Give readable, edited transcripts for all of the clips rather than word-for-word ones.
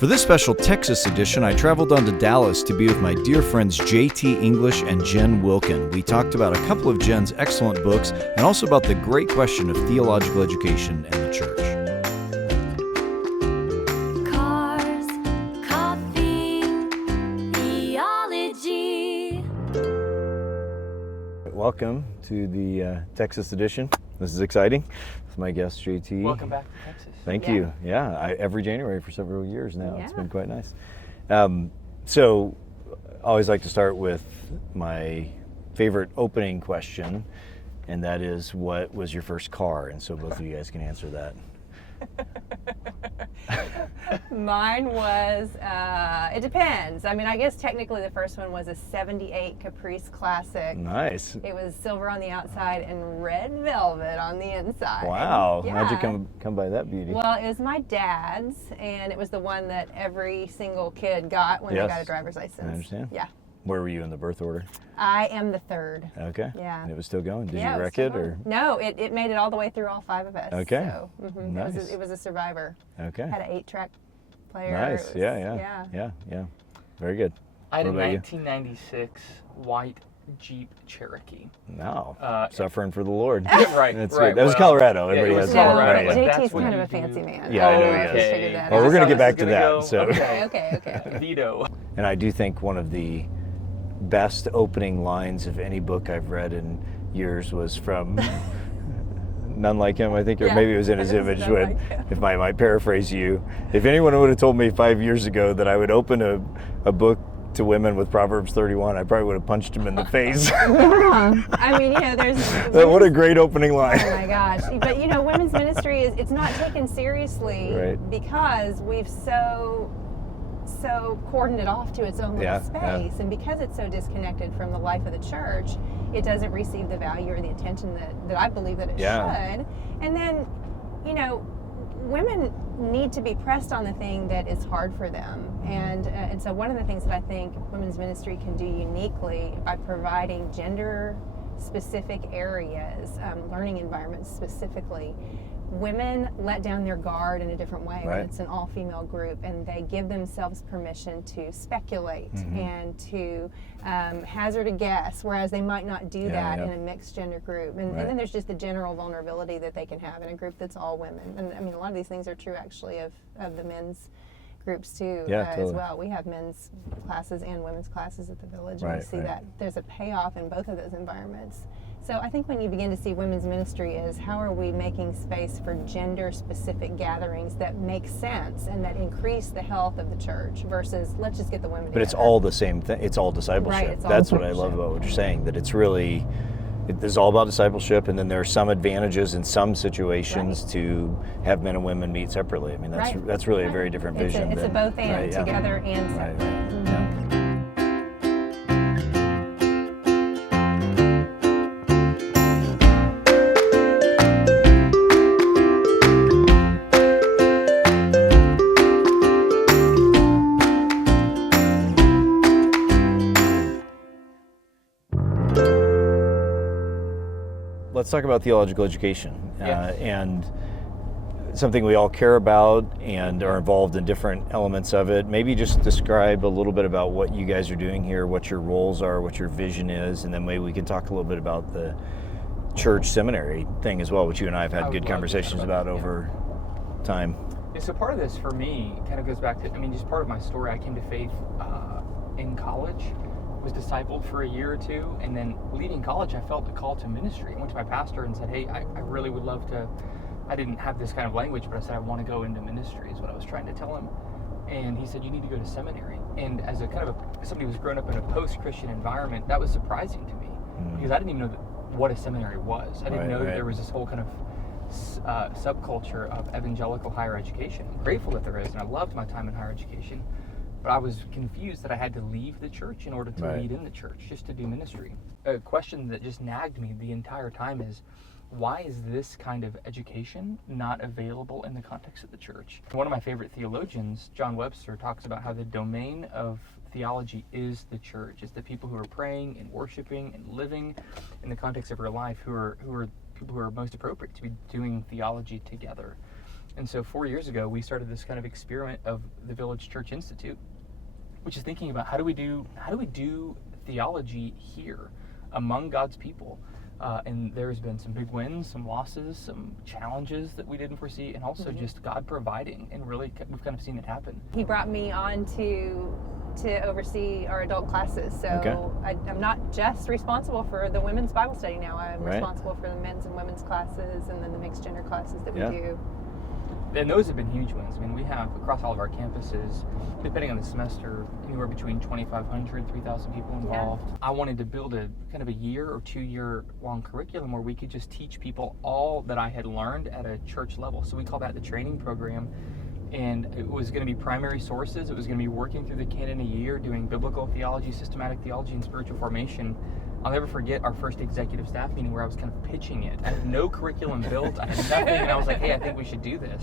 For this special Texas edition, I traveled down to Dallas to be with my dear friends JT English and Jen Wilkin. We talked about a couple of Jen's excellent books and also about the great question of theological education and the church. Cars, coffee, theology. Welcome to the Texas edition. This is exciting. With my guest, JT. Welcome back to Texas. Thank you. Yeah, every January for several years now. Yeah. It's been quite nice. So I always like to start with my favorite opening question, and that is, what was your first car? And so both of you guys can answer that. Mine was, it depends. I mean, I guess technically the first one was a 78 Caprice Classic. Nice. It was silver on the outside and red velvet on the inside. Wow. Yeah. How'd you come by that beauty? Well, it was my dad's, and it was the one that every single kid got when they got a driver's license. I understand. Yeah. Where were you in the birth order? I am the third. Okay. Yeah. And it was still going? Did Yeah, you it was wreck still it? Or? going. No, it made it all the way through all five of us. Okay. So, Nice. it was a survivor. Okay. Had an 8-track player. Nice. It was- Yeah. Very good. I had a What about you? 1996 white Jeep Cherokee. Wow. Suffering for the Lord. Right, That's right. good. That was Well, Colorado. yeah, Everybody it has was No, that. Colorado. Right, yeah. That's JT's what kind of you a fancy do. man. Yeah, I know he I is. just figured that Well, out. we're gonna So get back this to is that, gonna so- go- Okay. Veto. And I do think one of the best opening lines of any book I've read in years was from None Like Him, I think, or Yeah, maybe it was In His it was Image. None When, Like Him. if I might paraphrase you, if anyone would have told me 5 years ago that I would open a book to women with Proverbs 31, I probably would have punched him in the face. Yeah. I mean, there's... What a great opening line. Oh my gosh. But women's ministry it's not taken seriously Right. because we've so cordoned it off to its own little Yeah, space, and because it's so disconnected from the life of the church, it doesn't receive the value or the attention that I believe that it should. And then, women need to be pressed on the thing that is hard for them, and so one of the things that I think women's ministry can do uniquely by providing gender specific areas, learning environments specifically, women let down their guard in a different way when Right. it's an all-female group, and they give themselves permission to speculate and to hazard a guess, whereas they might not do that in a mixed gender group. And then there's just the general vulnerability that they can have in a group that's all women. And I mean, a lot of these things are true actually of the men's groups too, as totally. well. We have men's classes and women's classes at the Village, and Right, we see right. that there's a payoff in both of those environments. So I think when you begin to see women's ministry is, how are we making space for gender-specific gatherings that make sense and that increase the health of the church versus let's just get the women But it's together. all the same thing. It's all discipleship. Right, it's all That's what I love discipleship. about what you're saying, that it's really, it's all about discipleship, and then there are some advantages in some situations to have men and women meet separately. I mean, that's really a very different vision. It's a than, both and, right, yeah. together and Right, separate. right. Yeah. Let's talk about theological education, Yes. and something we all care about and are involved in different elements of it. Maybe just describe a little bit about what you guys are doing here, what your roles are, what your vision is, and then maybe we can talk a little bit about the church seminary thing as well, which you and I have I had would good love to conversations talk about about that, over time. Yeah, so part of this for me kind of goes back to, just part of my story. I came to faith in college, was discipled for a year or two, and then leaving college, I felt the call to ministry. I went to my pastor and said, hey, I really would love to, I didn't have this kind of language, but I said, I want to go into ministry is what I was trying to tell him. And he said, you need to go to seminary. And as a kind of somebody who's grown up in a post-Christian environment, that was surprising to me because I didn't even know what a seminary was. I didn't know that there was this whole kind of subculture of evangelical higher education. I'm grateful that there is, and I loved my time in higher education. But I was confused that I had to leave the church in order to lead in the church, just to do ministry. A question that just nagged me the entire time is, why is this kind of education not available in the context of the church? One of my favorite theologians, John Webster, talks about how the domain of theology is the church. It's the people who are praying and worshiping and living in the context of real life who are people who are most appropriate to be doing theology together. And so 4 years ago, we started this kind of experiment of the Village Church Institute, which is thinking about how do we do theology here among God's people. And there's been some big wins, some losses, some challenges that we didn't foresee, and also just God providing, and really we've kind of seen it happen. He brought me on to oversee our adult classes. So I'm not just responsible for the women's Bible study now. I'm responsible for the men's and women's classes, and then the mixed gender classes that we do. And those have been huge wins. I mean, we have across all of our campuses, depending on the semester, anywhere between 2,500, 3,000 people involved. Yeah. I wanted to build a kind of a year or 2 year long curriculum where we could just teach people all that I had learned at a church level. So we call that the training program. And it was going to be primary sources. It was going to be working through the canon a year, doing biblical theology, systematic theology, and spiritual formation. I'll never forget our first executive staff meeting where I was kind of pitching it. I had no curriculum built. I had nothing, and I was like, hey, I think we should do this.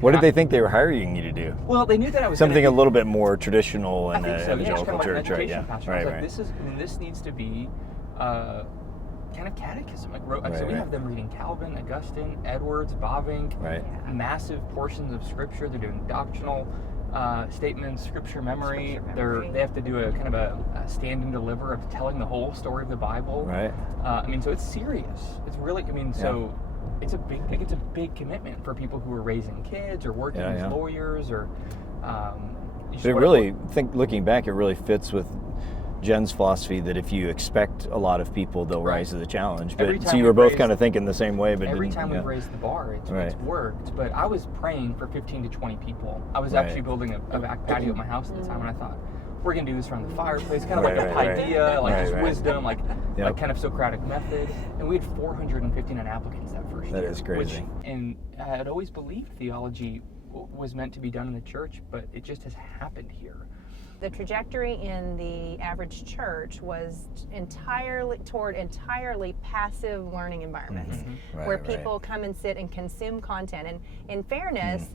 What did they think they were hiring you to do? Well, they knew that I was something a little bit more traditional in the evangelical church, right? Yeah, right. Like, this needs to be kind of catechism. So we have them reading Calvin, Augustine, Edwards, Bavinck, massive portions of Scripture. They're doing doctrinal statements, Scripture memory. They have to do a kind of a stand and deliver of telling the whole story of the Bible. Right. I mean, so it's serious. It's really. I mean, so. It's a big commitment for people who are raising kids or working as lawyers or. But it really, looking back, it really fits with Jen's philosophy that if you expect a lot of people, they'll rise to the challenge. But so you were both kind of thinking the same way, but every time we've raised the bar, it's worked. But I was praying for 15 to 20 people. I was actually building a back patio at my house at the time, and I thought, we're gonna do this around the fireplace, kind of like a idea, just wisdom, like kind of Socratic method. And we had 459 applicants that first year. That is crazy. And I had always believed theology was meant to be done in the church, but it just has happened here. The trajectory in the average church was entirely passive learning environments, where people come and sit and consume content. And in fairness,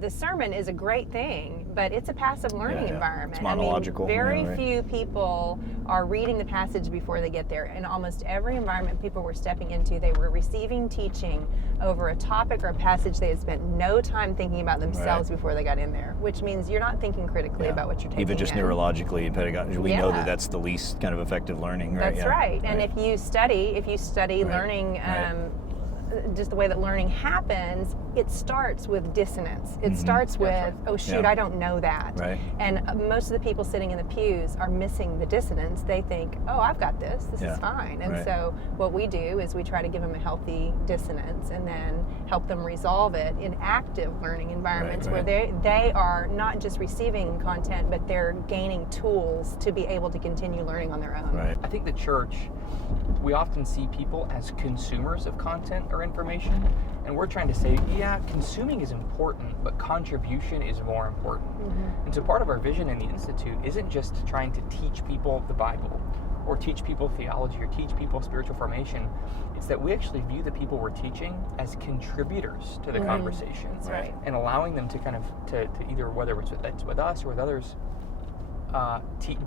the sermon is a great thing, but it's a passive learning environment. It's monological. I mean, very few people are reading the passage before they get there. In almost every environment people were stepping into, they were receiving teaching over a topic or a passage they had spent no time thinking about themselves before they got in there, which means you're not thinking critically about what you're taking. Even just neurologically and pedagogically, we know that that's the least kind of effective learning, right? That's right. And if you study learning, just the way that learning happens, it starts with dissonance. It starts with, oh shoot, I don't know that. Right. And most of the people sitting in the pews are missing the dissonance. They think, oh, I've got this. This is fine. And so what we do is we try to give them a healthy dissonance and then help them resolve it in active learning environments where they are not just receiving content, but they're gaining tools to be able to continue learning on their own. Right. I think the church, we often see people as consumers of content or information, and we're trying to say, consuming is important, but contribution is more important. And so part of our vision in the Institute isn't just trying to teach people the Bible or teach people theology or teach people spiritual formation. It's that we actually view the people we're teaching as contributors to the conversation, and allowing them to kind of to either, whether it's with us or with others,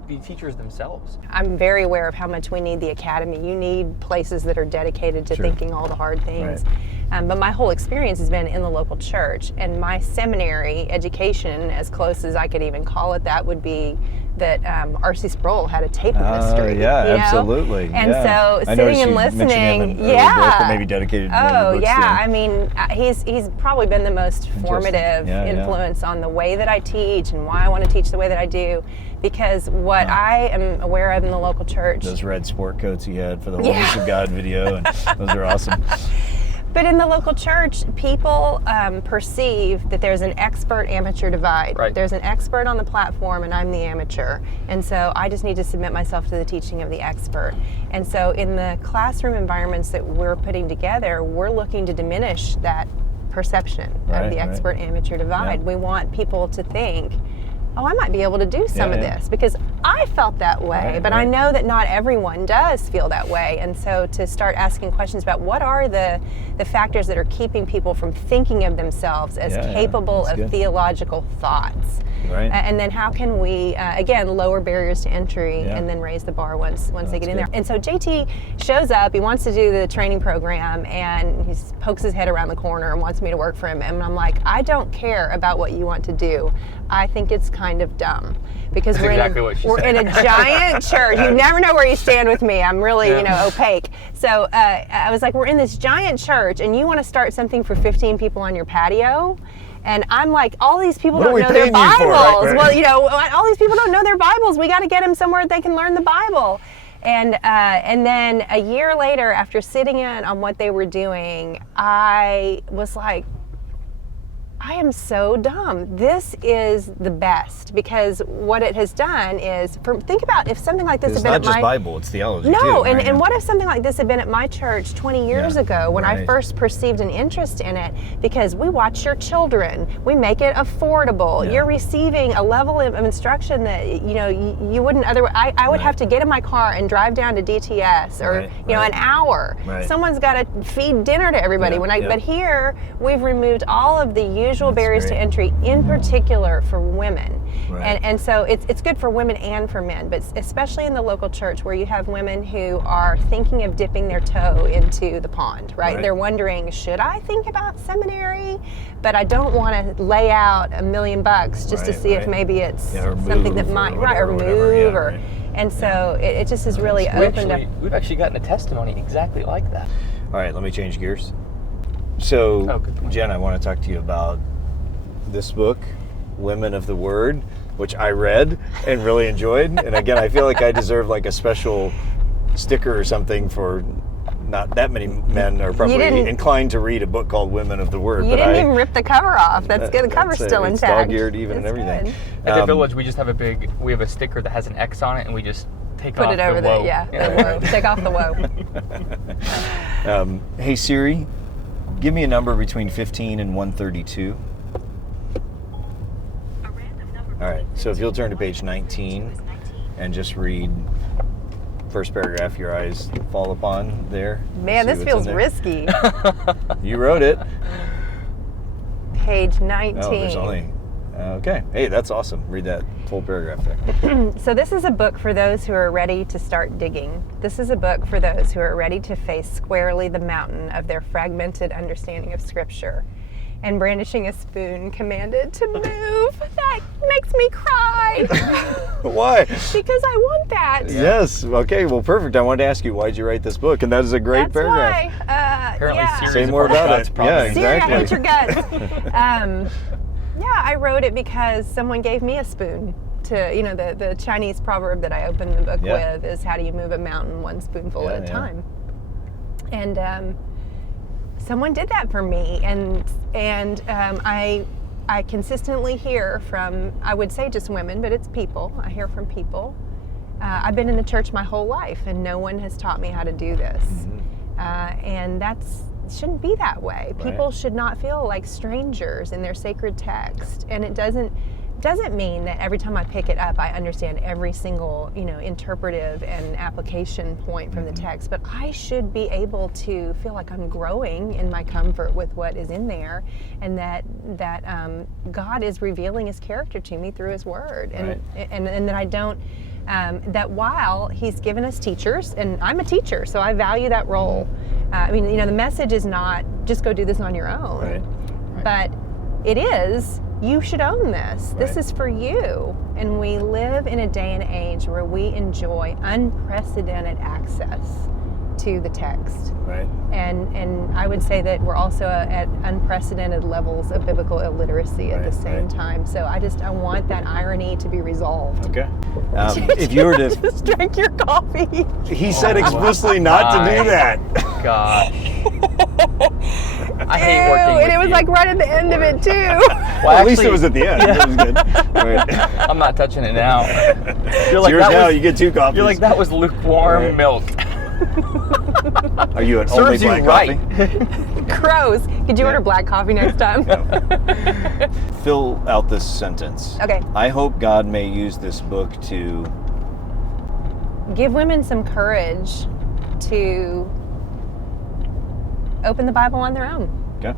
be teachers themselves. I'm very aware of how much we need the academy. You need places that are dedicated to thinking all the hard things. But my whole experience has been in the local church, and my seminary education, as close as I could even call it that, would be that R.C. Sproul had a tape ministry. Absolutely. And so sitting and listening, maybe dedicated. I mean, he's probably been the most formative influence on the way that I teach and why I want to teach the way that I do. Because what I am aware of in the local church, those red sport coats he had for the Holiness of God video, and those are awesome. But in the local church, people perceive that there's an expert-amateur divide. Right. There's an expert on the platform, and I'm the amateur. And so I just need to submit myself to the teaching of the expert. And so in the classroom environments that we're putting together, we're looking to diminish that perception of the expert-amateur divide. We want people to think, oh, I might be able to do some of this, because I felt that way, but I know that not everyone does feel that way. And so to start asking questions about what are the factors that are keeping people from thinking of themselves as capable of theological thoughts. Right. And then how can we, again, lower barriers to entry and then raise the bar once they get in there. And so JT shows up, he wants to do the training program, and he pokes his head around the corner and wants me to work for him. And I'm like, I don't care about what you want to do. I think it's kind of dumb. Because we're in a giant church. You never know where you stand with me. I'm really, opaque. So I was like, we're in this giant church, and you want to start something for 15 people on your patio? And I'm like, all these people don't know their Bibles. Right. Well, all these people don't know their Bibles. We got to get them somewhere they can learn the Bible. And then a year later, after sitting in on what they were doing, I was like, I am so dumb. This is the best, because what it has done is, think about if something like this had been at my... It's not just Bible, it's theology too. No, right? and what if something like this had been at my church 20 years ago when I first perceived an interest in it, because we watch your children, we make it affordable, you're receiving a level of instruction that, you wouldn't otherwise... I would have to get in my car and drive down to DTS or, an hour. Right. Someone's got to feed dinner to everybody. But here, we've removed all of the usual barriers to entry, in particular for women. Right. And so it's good for women and for men, but especially in the local church where you have women who are thinking of dipping their toe into the pond, right? They're wondering, should I think about seminary? But I don't want to lay out $1 million just to see if maybe it's something that might, or and so it just has really opened up. We've actually gotten a testimony exactly like that. All right, let me change gears. So, Jen, I want to talk to you about this book, Women of the Word, which I read and really enjoyed. And again, I feel like I deserve like a special sticker or something for not that many men are probably inclined to read a book called Women of the Word. You didn't even rip the cover off. That's good. The cover's still intact. It's dog-eared even and everything. Good. At the Village, we just have we have a sticker that has an X on it, and we just take off the woe. Put it over the woe. Take off the woe. Hey Siri, give me a number between 15 and 132. All right, so if you'll turn to page 19 and just read first paragraph your eyes fall upon there. Man, this feels risky. You wrote it. Page 19. Oh, there's only... Okay. Hey, that's awesome. Read that full paragraph there. So this is a book for those who are ready to start digging. This is a book for those who are ready to face squarely the mountain of their fragmented understanding of Scripture. And brandishing a spoon commanded to move. That makes me cry. Why? Because I want that. Yes. Okay. Well, perfect. I wanted to ask you, why'd you write this book? And that is a great paragraph. Why. Apparently, say more about it. Yeah, exactly. Siri, I hate your guts. I wrote it because someone gave me a spoon. To the Chinese proverb that I opened the book with is, how do you move a mountain one spoonful at a time? And someone did that for me, and I consistently hear from, I would say just women, but it's people. I hear from people. I've been in the church my whole life, and no one has taught me how to do this. And shouldn't be that way. People should not feel like strangers in their sacred text, and it doesn't mean that every time I pick it up I understand every single interpretive and application point from the text, but I should be able to feel like I'm growing in my comfort with what is in there, and that God is revealing His character to me through His Word, and that I don't that while He's given us teachers, and I'm a teacher, so I value that role. The message is not just go do this on your own, but it is, you should own this. This is for you. And we live in a day and age where we enjoy unprecedented access to the text. Right. And I would say that we're also at unprecedented levels of biblical illiteracy at the same time. So I want that irony to be resolved. Okay. If you were to just drink your coffee. He said explicitly not to do that. Gosh. I hate working with and it was you. like right at the end of it too. Well, at least it was at the end. That was good. Right. I'm not touching it now. You're like, yours now. You get 2 coffees. You're like, that was lukewarm milk. Are you an only black coffee? Gross. Could you order black coffee next time? Fill out this sentence. Okay. I hope God may use this book to give women some courage to open the Bible on their own. Okay.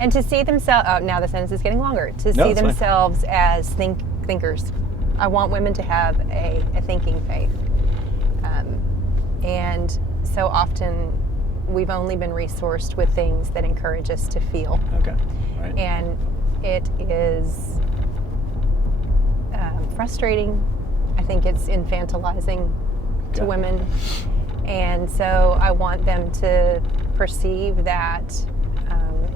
And to see themselves, now the sentence is getting longer, to No, see it's fine. themselves as thinkers. I want women to have a thinking faith. And so often we've only been resourced with things that encourage us to feel. Okay. Right. And it is frustrating. I think it's infantilizing to Yeah. women. And so I want them to perceive that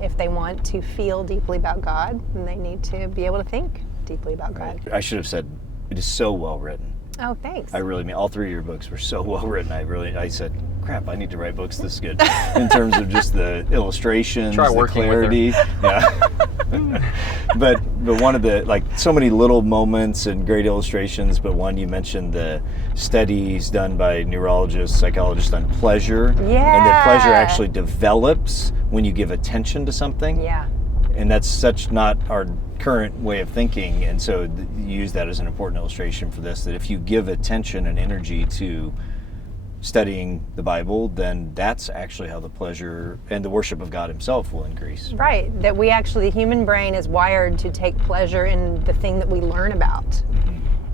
if they want to feel deeply about God, then they need to be able to think deeply about God. I should have said, it is so well written. Oh, thanks. I really mean, all three of your books were so well written. I said, crap, I need to write books this good in terms of just the illustrations, Try the working with her. clarity. Yeah. but one of the, like, so many little moments and great illustrations, but one, you mentioned the studies done by neurologists, psychologists on pleasure. And that pleasure Yeah. actually develops when you give attention to something. Yeah. And that's such not our current way of thinking, and so you use that as an important illustration for this, that if you give attention and energy to studying the Bible, then that's actually how the pleasure and the worship of God himself will increase. Right. That we actually, the human brain is wired to take pleasure in the thing that we learn about.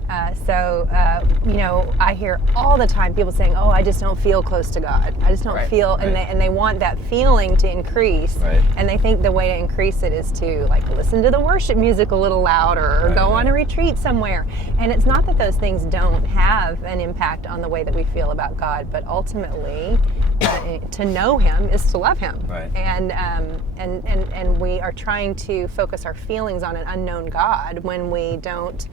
I hear all the time people saying, "Oh, I just don't feel close to God. I just don't Right, feel," right. and they want that feeling to increase, Right. and they think the way to increase it is to like listen to the worship music a little louder, or Right, go on right. a retreat somewhere. And it's not that those things don't have an impact on the way that we feel about God, but ultimately, to know Him is to love Him. Right. And we are trying to focus our feelings on an unknown God when we don't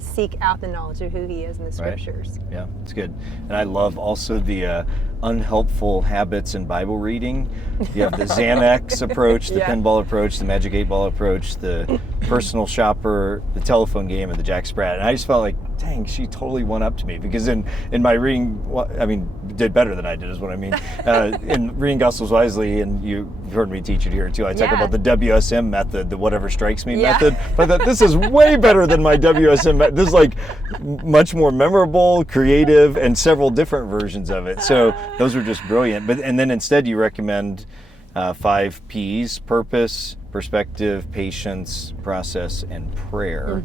seek out the knowledge of who He is in the Right. Scriptures. Yeah, it's good. And I love also the unhelpful habits in Bible reading. You have the Xanax approach, the Yeah. pinball approach, the Magic 8-Ball approach, the personal shopper, the telephone game, and the Jack Sprat. And I just felt like, dang, she totally went up to me, because in my reading, did better than I did is what I mean. In reading Gospels Wisely, and you've heard me teach it here too, I talk Yeah. about the WSM method, the whatever strikes me Yeah. method. But that this is way better than my WSM method. This is like much more memorable, creative, and several different versions of it. So those are just brilliant. And then instead you recommend 5 P's: purpose, perspective, patience, process, and prayer.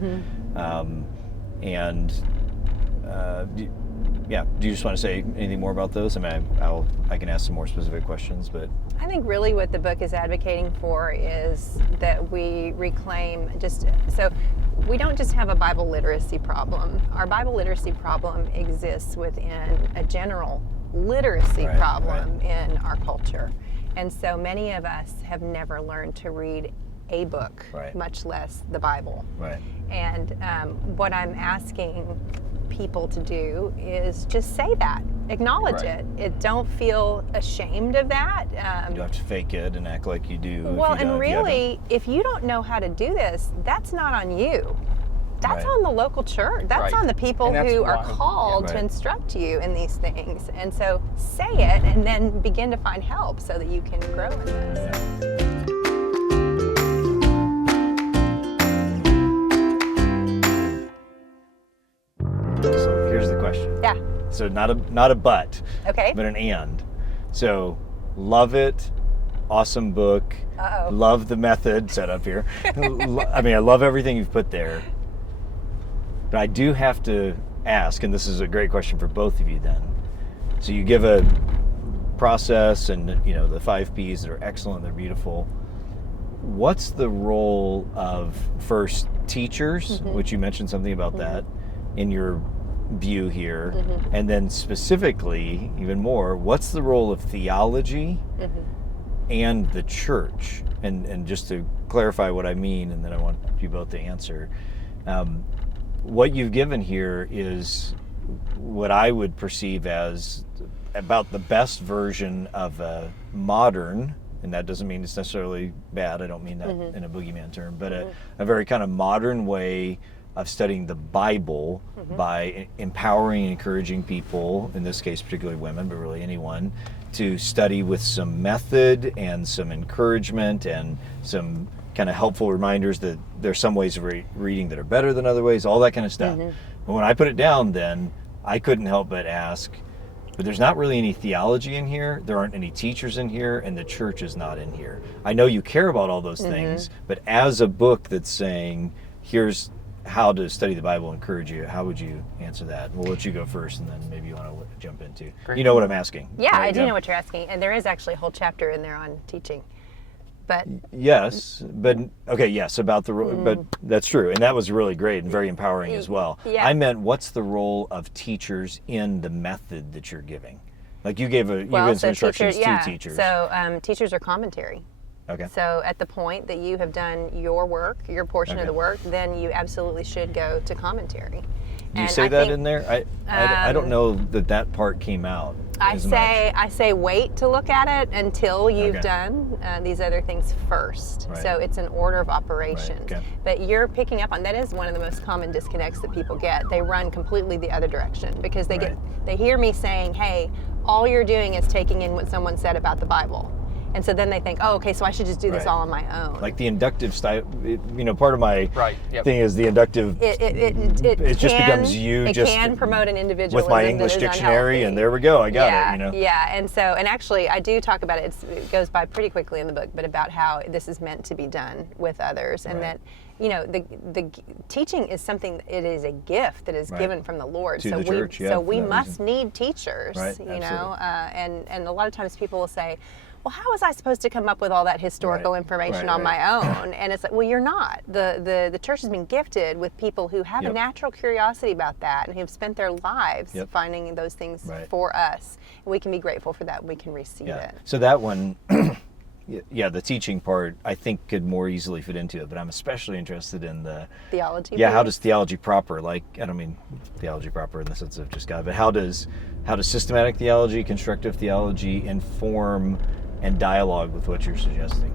Do you just want to say anything more about those? I mean, I can ask some more specific questions, but I think really what the book is advocating for is that we reclaim so we don't just have a Bible literacy problem. Our Bible literacy problem exists within a general literacy Right, problem in our culture. And so many of us have never learned to read a book, Right. much less the Bible. right. And what I'm asking people to do is just say that, acknowledge Right. it. Don't feel ashamed of that. You don't have to fake it and act like you do. Well, if you and don't, if you haven't. really, if you don't know how to do this, that's not on you. That's Right. on the local church. That's Right. on the people And that's who are why- called yeah. to Right. instruct you in these things. And so say it and then begin to find help so that you can grow in this. So here's the question. Yeah. So not a but, Okay. but an and. So love it, awesome book. Uh-oh. Love the method set up here. I mean, I love everything you've put there. But I do have to ask, and this is a great question for both of you then. So you give a process and the 5 P's that are excellent, they're beautiful. What's the role of first teachers, which you mentioned something about that in your view here, and then specifically, even more, what's the role of theology and the church? And just to clarify what I mean, and then I want you both to answer. What you've given here is what I would perceive as about the best version of a modern, and that doesn't mean it's necessarily bad, I don't mean that in a boogeyman term, but a very kind of modern way of studying the Bible by empowering and encouraging people, in this case particularly women, but really anyone, to study with some method and some encouragement and some kind of helpful reminders that there's some ways of reading that are better than other ways, all that kind of stuff. But when I put it down, then I couldn't help but ask, but there's not really any theology in here, there aren't any teachers in here, and the church is not in here. I know you care about all those things, but as a book that's saying, here's how to study the Bible, encourage you, how would you answer that? We'll let you go first, and then maybe you want to jump into. Great. You know what I'm asking. Yeah, right? I do know what you're asking, and there is actually a whole chapter in there on teaching. But Yes, but okay, yes, about the role, but that's true, and that was really great and very empowering as well. Yeah. I meant, what's the role of teachers in the method that you're giving? Like you gave some instructions to teachers. So teachers are commentary. Okay. So at the point that you have done your work, your portion of the work, then you absolutely should go to commentary. Do you say that in there? I don't know that part came out. I say wait to look at it until you've done these other things first. Right. So it's an order of operations. Right. Okay. But you're picking up on that is one of the most common disconnects that people get. They run completely the other direction because they hear me saying, "Hey, all you're doing is taking in what someone said about the Bible." And so then they think, oh, okay, so I should just do this all on my own. Like the inductive style, part of my thing is the inductive. It just becomes you. It can promote an individualism with my English dictionary, unhealthy. and there we go. I got it. Yeah, and actually, I do talk about it. It goes by pretty quickly in the book, but about how this is meant to be done with others, and that. The teaching is something. It is a gift that is given from the Lord. To so the church, we must need teachers. Right, and a lot of times people will say, well, how was I supposed to come up with all that historical information on my own? And it's like, well, you're not. The church has been gifted with people who have a natural curiosity about that and who've spent their lives finding those things for us. And we can be grateful for that and we can receive it. So that one, the teaching part, I think could more easily fit into it, but I'm especially interested in the theology. Yeah, how does theology proper, like, I don't mean theology proper in the sense of just God, but how does systematic theology, constructive theology inform and dialogue with what you're suggesting?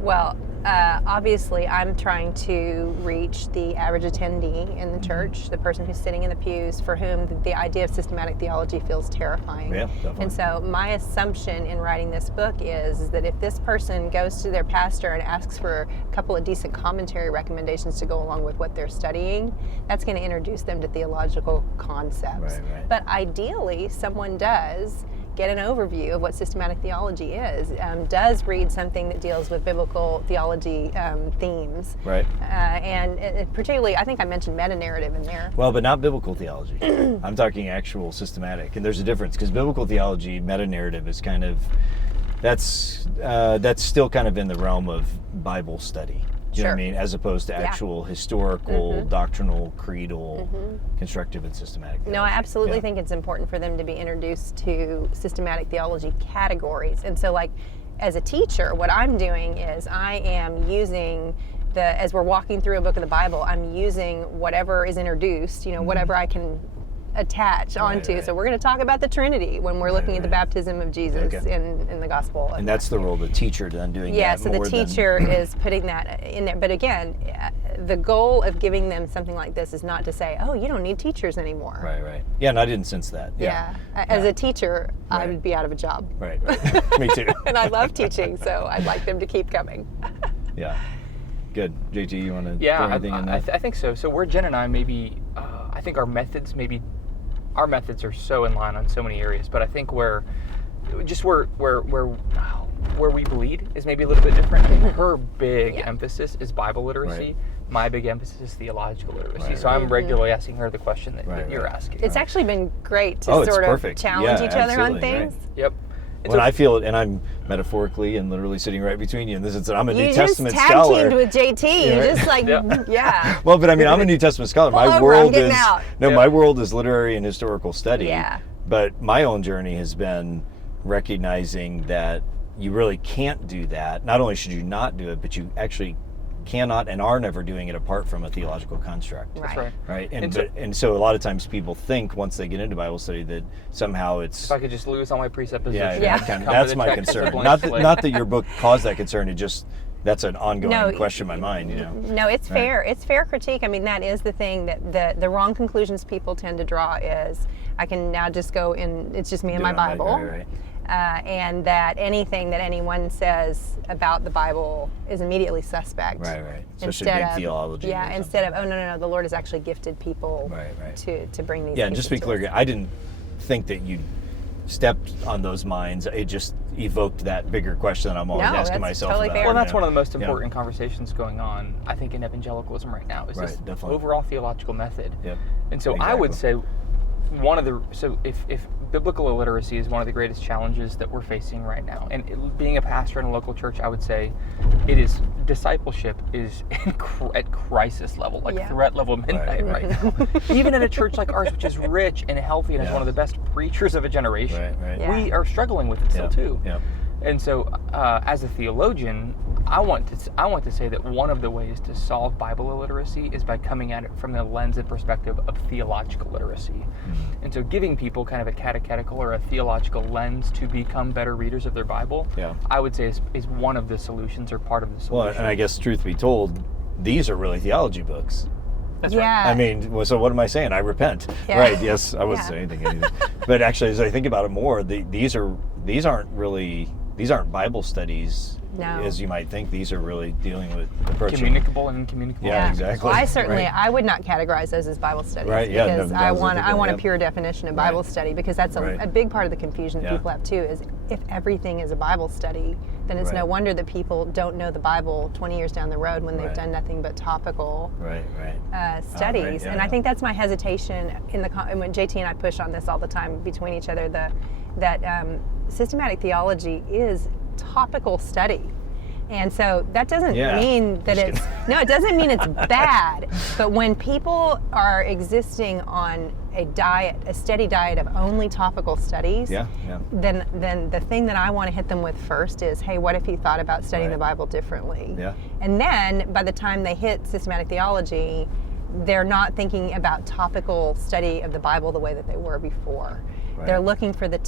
Well, obviously, I'm trying to reach the average attendee in the church, the person who's sitting in the pews, for whom the idea of systematic theology feels terrifying. Yeah, definitely. And so my assumption in writing this book is that if this person goes to their pastor and asks for a couple of decent commentary recommendations to go along with what they're studying, that's going to introduce them to theological concepts. Right. But ideally, someone does get an overview of what systematic theology is, does read something that deals with biblical theology themes. Right. And particularly, I think I mentioned meta-narrative in there. Well, but not biblical theology. I'm talking actual systematic. And there's a difference, because biblical theology, meta-narrative is kind of, that's still kind of in the realm of Bible study. You know what I mean? As opposed to actual historical, doctrinal, creedal, constructive, and systematic theology. No, I absolutely think it's important for them to be introduced to systematic theology categories. And so, like, as a teacher, what I'm doing is I am using as we're walking through a book of the Bible, I'm using whatever is introduced, whatever I can attach onto. Right. So we're going to talk about the Trinity when we're looking at the baptism of Jesus in the gospel. And that's the role of the teacher then doing that. Yeah, so the teacher is putting that in there. But again, the goal of giving them something like this is not to say, oh, you don't need teachers anymore. Right. Yeah, and I didn't sense that. As a teacher, I would be out of a job. Right. Me too. And I love teaching, so I'd like them to keep coming. Yeah. Good. JT, you want to throw anything in there? I think so. So where Jen and I maybe, I think our methods are so in line on so many areas, but I think where we bleed is maybe a little bit different. Her big emphasis is Bible literacy. Right. My big emphasis is theological literacy. Right, So I'm regularly asking her the question that you're asking. It's actually been great to it's sort of perfect. challenge each other on absolutely, things. Right. Yep. When I feel it, and I'm metaphorically and literally sitting right between you, and this is, I'm a New Testament You just scholar. tag teamed with JT. You just like, Well, but I mean, I'm a New Testament scholar. Pull My over, world I'm getting is out. my world is literary and historical study. Yeah. But my own journey has been recognizing that you really can't do that. Not only should you not do it, but you actually cannot and are never doing it apart from a theological construct. That's right. Right. And so a lot of times people think once they get into Bible study that somehow it's If I could just lose all my presuppositions. that's my concern. Not that your book caused that concern. It just that's an ongoing question in my mind. No, it's fair. It's fair critique. I mean, that is the thing that the wrong conclusions people tend to draw is I can now just go in. It's just me and my Bible. Right. and that anything that anyone says about the Bible is immediately suspect. Right. Especially big theology. Yeah, instead of, oh, no, the Lord has actually gifted people to bring these Yeah, and just to be clear, I didn't think that you stepped on those minds. It just evoked that bigger question that I'm always asking myself totally about. fair. Well, that's one of the most important conversations going on, I think, in evangelicalism right now, is this overall theological method. Yep. And so I would say if biblical illiteracy is one of the greatest challenges that we're facing right now, and being a pastor in a local church, I would say discipleship is at crisis level, threat level midnight right now. Even in a church like ours, which is rich and healthy and has one of the best preachers of a generation, we are struggling with it still too. Yep. And so, as a theologian, I want to say that one of the ways to solve Bible illiteracy is by coming at it from the lens and perspective of theological literacy. Mm-hmm. And so giving people kind of a catechetical or a theological lens to become better readers of their Bible, I would say is one of the solutions or part of the solution. Well, and I guess truth be told, these are really theology books. That's right. I mean, so what am I saying? I repent. Yeah. Right, yes, I wasn't saying anything. But actually, as I think about it more, these aren't Bible studies, as you might think. These are really dealing with approaching communicable and incommunicable. Yeah, exactly. Well, I would not categorize those as Bible studies, because I want a pure definition of Bible study, because that's a big part of the confusion that people have too, is if everything is a Bible study, then it's no wonder that people don't know the Bible 20 years down the road when they've done nothing but topical studies. And I think that's my hesitation when JT and I push on this all the time between each other, that systematic theology is topical study. And so that doesn't mean that it doesn't mean it's bad. But when people are existing on a steady diet of only topical studies, then the thing that I want to hit them with first is, hey, what if you thought about studying the Bible differently? Yeah. And then by the time they hit systematic theology, they're not thinking about topical study of the Bible the way that they were before. Right. They're looking for the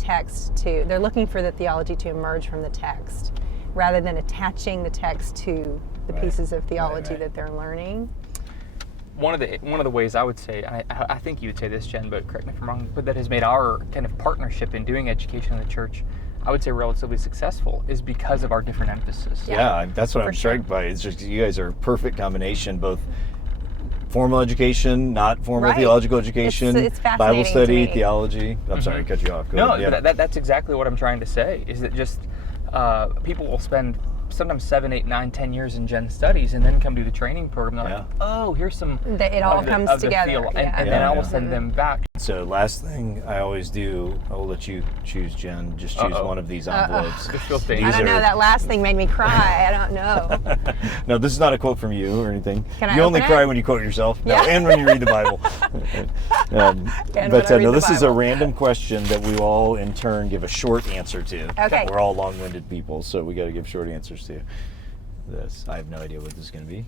theology to emerge from the text, rather than attaching the text to the pieces of theology that they're learning. One of the ways I would say, I think you would say this, Jen, but correct me if I'm wrong, but that has made our kind of partnership in doing education in the church, I would say, relatively successful, is because of our different emphasis. Yeah, that's what I'm struck by. It's just you guys are a perfect combination, both formal education, not formal theological education, it's Bible study, theology. I'm sorry, I cut you off. Go ahead. That's exactly what I'm trying to say, is that just people will spend sometimes 7, 8, 9, 10 years in Gen Studies and then come do the training program. They're like, oh, here's some... It all comes together. And then I will send them back. So last thing I always do, I'll let you choose, Jen. Just choose one of these envelopes. I don't know. That last thing made me cry. I don't know. No, this is not a quote from you or anything. You only cry when you quote yourself. No, and when you read the Bible. This is a random question that we all in turn give a short answer to. Okay. We're all long-winded people, so we got to give short answers to this. I have no idea what this is going to be.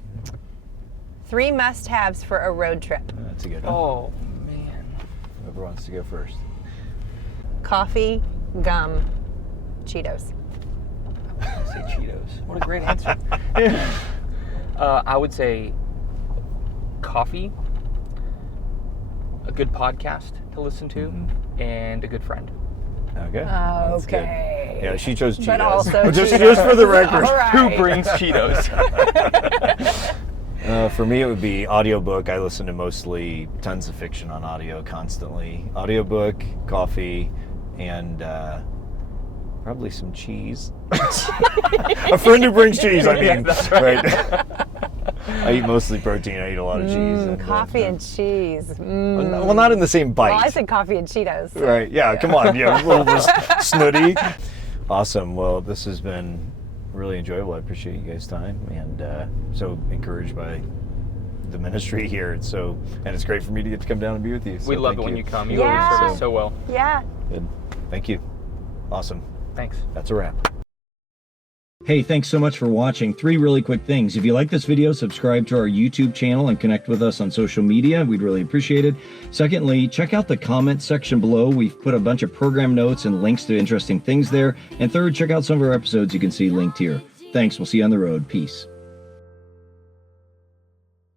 3 must-haves for a road trip. That's a good one. Oh, man. Whoever wants to go first. Coffee, gum, Cheetos. I was going to say Cheetos. What a great answer. I would say coffee, a good podcast to listen to, and a good friend. Okay. Okay. Yeah, she chose Cheetos. But also just Cheetos. for the record. Right. Who brings Cheetos? For me, it would be audiobook. I listen to mostly tons of fiction on audio constantly. Audiobook, coffee, and probably some cheese. A friend who brings cheese, I mean. Yes, that's right. I eat mostly protein. I eat a lot of cheese. And, coffee and cheese. Well, not in the same bite. Well, I said coffee and Cheetos. Right, yeah, come on. Yeah, a little bit snooty. Awesome. Well, this has been really enjoyable. I appreciate you guys' time, and so encouraged by the ministry here. And it's great for me to get to come down and be with you. So we love it when you come. You always serve us so well. Yeah. Good. Thank you. Awesome. Thanks. That's a wrap. Hey, thanks so much for watching. 3 really quick things. If you like this video, subscribe to our YouTube channel and connect with us on social media. We'd really appreciate it. Secondly, check out the comment section below. We've put a bunch of program notes and links to interesting things there. And third, check out some of our episodes you can see linked here. Thanks. We'll see you on the road. Peace.